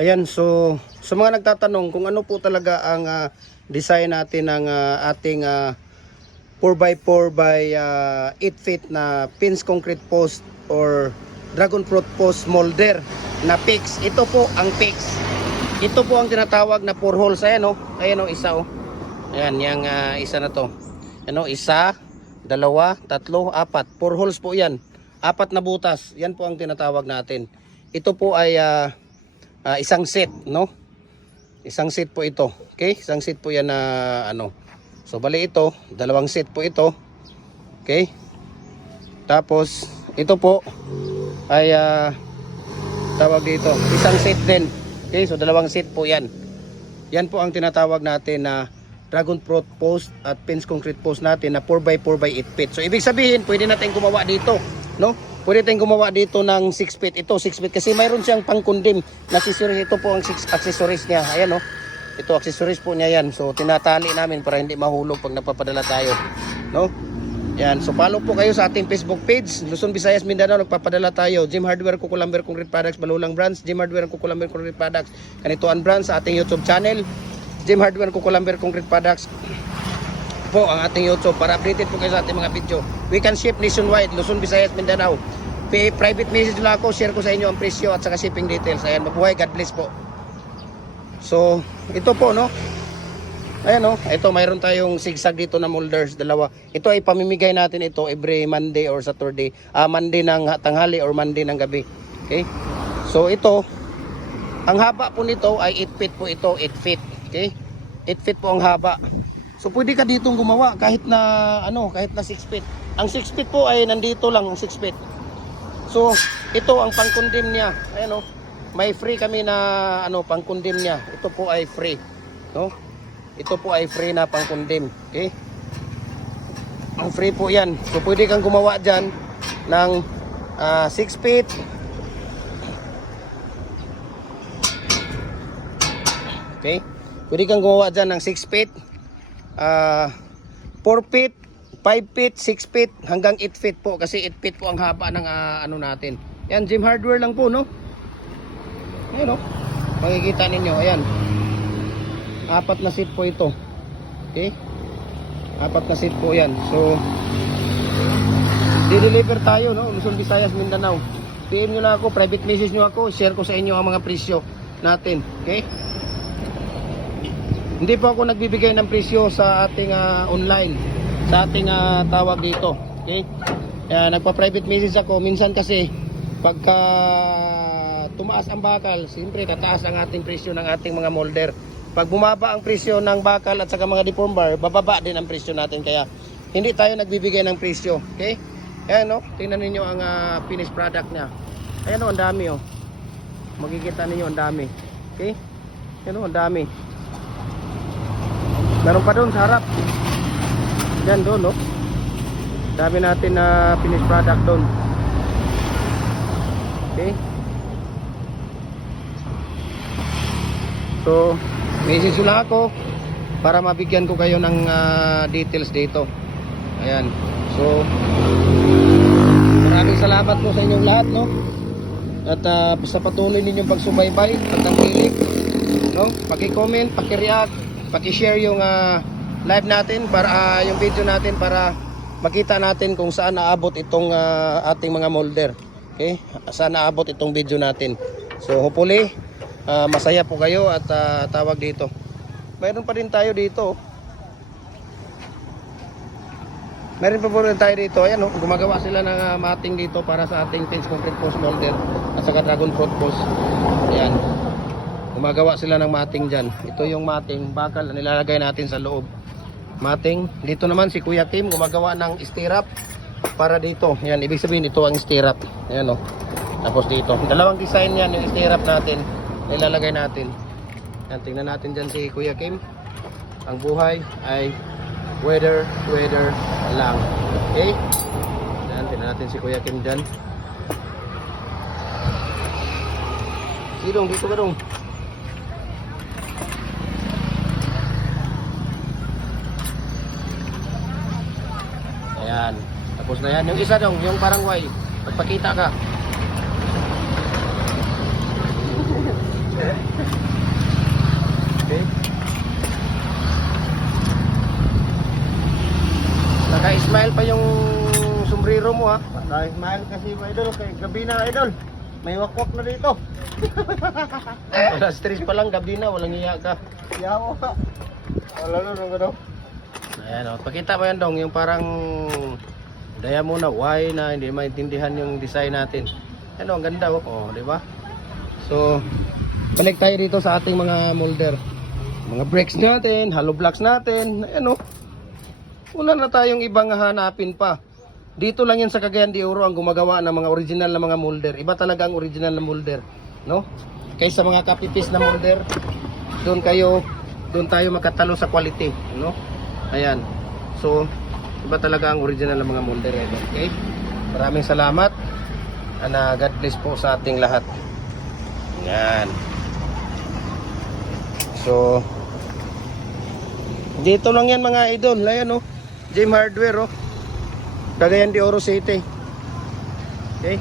Ayan, so sa mga nagtatanong kung ano po talaga ang design natin ng ating 4x4 by 8 feet na pins concrete post or dragon fruit post molder na PIX. Ito po ang PIX. Ito po ang tinatawag na 4 holes. Ayan o, ayan o, isa o. Ayan, yung isa na to. Ano, isa, dalawa, tatlo, apat. 4 holes po yan. Apat na butas. Yan po ang tinatawag natin. Ito po ay isang set, no? Isang set po ito. Okay? Isang set po yan na ano. So bali ito, dalawang set po ito. Okay? Tapos ito po ay tawag dito, isang set din. Okay? So dalawang set po yan. Yan po ang tinatawag natin na dragon fruit post at pins concrete post natin na 4x4 by 8 feet. So ibig sabihin, pwede natin gumawa dito, no? Pwede tayong gumawa dito ng 6 feet. Ito 6 feet kasi mayroon siyang pangkundim na accessories. Ito po ang 6 accessories niya. Ayan, oh. Ito accessories po niya yan. So tinatali namin para hindi mahulog pag napapadala tayo, no? Yan. So follow po kayo sa ating Facebook page, Luzon, Visayas, Mindanao. Nagpapadala tayo. Gym Hardware, Kukulamber Concrete Products, Balulang Brands, Gym Hardware, Kukulamber Concrete Products, Kanituan Brands sa ating YouTube channel. Gym Hardware, Kukulamber Concrete Products po ang ating YouTube para updated po kayo sa ating mga video. We can ship nationwide, Luzon, Visayas, Mindanao. Private message lang ako, share ko sa inyo ang presyo at saka shipping details. Ayan, mabuhay, God bless po. So, ito po, no? Ayan, no? Ito, mayroon tayong zigzag dito na molders, dalawa. Ito ay pamimigay natin ito every Monday or Saturday. Monday ng tanghali or Monday ng gabi. Okay? So, ito, ang haba po nito ay 8 feet po ito, 8 feet. Okay? 8 feet po ang haba. So pwede ka ditong gumawa kahit na kahit na 6 feet. Ang 6 feet po ay nandito lang ang 6 feet. So ito ang pangkundim niya. Ayan oh. May free kami na pangkundim niya. Ito po ay free, no? Ito po ay free na pangkundim. Okay? Ang free po 'yan. So pwede kang gumawa diyan ng 6 feet. Okay? Pwede kang gumawa diyan ng 6 feet. 4 feet, 5 feet, 6 feet, hanggang 8 feet po. Kasi 8 feet po ang haba ng natin. Yan, Gym Hardware lang po, no? Ayan, no? Makikita ninyo, ayan. 4 na seat po ito. Okay? 4 na seat po yan. So, di-deliver tayo, no? Luzon, Visayas, Mindanao. PM nyo lang ako, private message nyo ako, share ko sa inyo ang mga presyo natin. Okay? Hindi po ako nagbibigay ng presyo sa ating online, sa ating tawag dito. Okay? Nagpa-private message ako. Minsan kasi pagka tumaas ang bakal, siyempre tataas ang ating presyo ng ating mga molder. Pag bumaba ang presyo ng bakal at saka mga deform bar, bababa din ang presyo natin. Kaya hindi tayo nagbibigay ng presyo. Okay? Ayan, no? Tingnan ninyo ang finished product niya. Ayan, no? Ang dami, oh. Makikita ninyo ang dami. Okay? Ayan, no? Ang dami. Meron pa doon sa harap. Yan doon, no? Dami natin na finished product doon. Okay? So, message lang ako para mabigyan ko kayo ng details dito. Ayan. So, maraming salamat po sa inyong lahat, no? At sa patuloy ninyong pagsubaybay at pagkikilig, no? Paki-comment, paki-react, paki-share yung live natin para yung video natin para makita natin kung saan naabot itong ating mga molder. Okay? Saan naabot itong video natin. So hopefully masaya po kayo at tawag dito. Mayroon pa din tayo dito. Meron pa po rin tayo dito. Ayan, oh, gumagawa sila ng mating dito para sa ating pins concrete post molder at saka dragon fruit post. Ayan. Gumagawa sila ng mating dyan. Ito yung mating bakal na nilalagay natin sa loob. Mating. Dito naman si Kuya Kim gumagawa ng stirrup para dito. Yan, ibig sabihin ito ang stirrup. Ayan, o. Tapos dito. Dalawang design yan yung stirrup natin. Nilalagay natin. Yan, tingnan natin dyan si Kuya Kim. Ang buhay ay weather lang. Okay? Yan, tingnan natin si Kuya Kim dyan. Sidong, dito ka dong. Ayan. Tapos na yan. Yung isa dong, yung parang Y. Magpakita ka. Dahil mahal kasi mo idol, kay gabi na idol. May wakwak na dito. Alas 3 pa lang, gabi na, walang iya ka. Yawa ka. Wala na nung ano. Ayan o, pakita mo yan dong, yung parang Diamond na why na hindi maintindihan yung design natin. Ano, ang ganda oh, di ba? So, balik tayo dito sa ating mga molder. Mga brakes natin, hollow blocks natin, ayan oh. Wala na tayong ibang hanapin pa. Dito lang yan sa Cagayan de Oro ang gumagawa ng mga original na mga molder. Iba talaga ang original na molder, no? Kaysa mga kapipis na molder, doon tayo makatalo sa quality, no? Ayan. So, iba talaga ang original ng mga molder, okay? Maraming salamat. And God bless po sa ating lahat. Yan. So, dito lang yan mga idol. Ayan oh. Gem Hardware oh. Cagayan de Oro City. Okay?